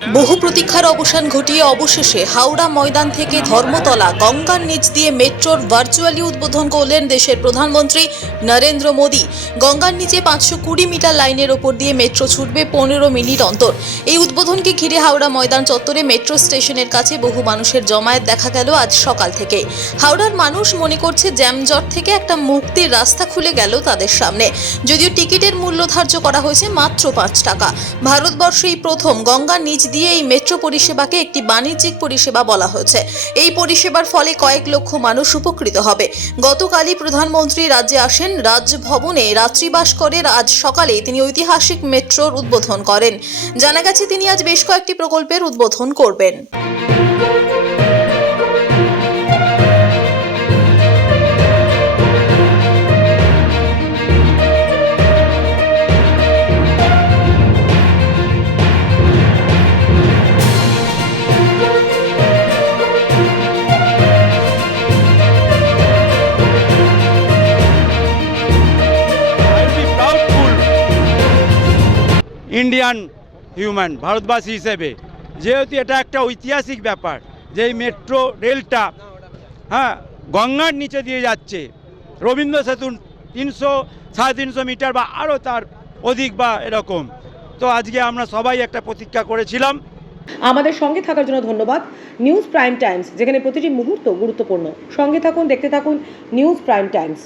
বহু প্রতীক্ষার অবসান ঘটিয়ে অবশেষে হাওড়া ময়দান থেকে ধর্মতলা গঙ্গার নিচ দিয়ে মেট্রোর ভার্চুয়ালি উদ্বোধন করলেন দেশের প্রধানমন্ত্রী নরেন্দ্র মোদী। গঙ্গার নিচে 520 মিটার লাইনের ওপর দিয়ে মেট্রো ছুটবে 15 মিনিট অন্তর। এই উদ্বোধনকে ঘিরে হাওড়া ময়দান চত্বরে মেট্রো স্টেশনের কাছে বহু মানুষের জমায়েত দেখা গেল আজ সকাল থেকে। হাওড়ার মানুষ মনে করছে জ্যামজট থেকে একটা মুক্তির রাস্তা খুলে গেল তাদের সামনে। যদিও টিকিটের মূল্য ধার্য করা হয়েছে মাত্র 5 টাকা। ভারতবর্ষেই প্রথম গঙ্গার নিচ দিয়ে এই মেট্রো পরিষেবাকে একটি বাণিজ্যিক পরিষেবা বলা হয়েছে। এই পরিষেবার ফলে কয়েক লক্ষ মানুষ উপকৃত হবে। গতকালই প্রধানমন্ত্রী রাজ্যে আসেন, রাজভবনে রাত্রিবাস করে আজ সকালে তিনি ঐতিহাসিক মেট্রোর উদ্বোধন করেন। জানা গেছে তিনি আজ বেশ কয়েকটি প্রকল্পের উদ্বোধন করবেন। ইন্ডিয়ান হিউম্যান ভারতবাসী হিসেবে, যেহেতু এটা একটা ঐতিহাসিক ব্যাপার যে এই মেট্রো রেলটা গঙ্গার নিচে দিয়ে যাচ্ছে, রবীন্দ্র সেতুর 300-350 মিটার বা আরও তার অধিক বা এরকম। তো আজকে আমরা সবাই একটা প্রতীক্ষা করেছিলাম। আমাদের সঙ্গে থাকার জন্য ধন্যবাদ। নিউজ প্রাইম টাইমস, যেখানে প্রতিটি মুহূর্ত গুরুত্বপূর্ণ। সঙ্গে থাকুন, দেখতে থাকুন নিউজ প্রাইম টাইমস।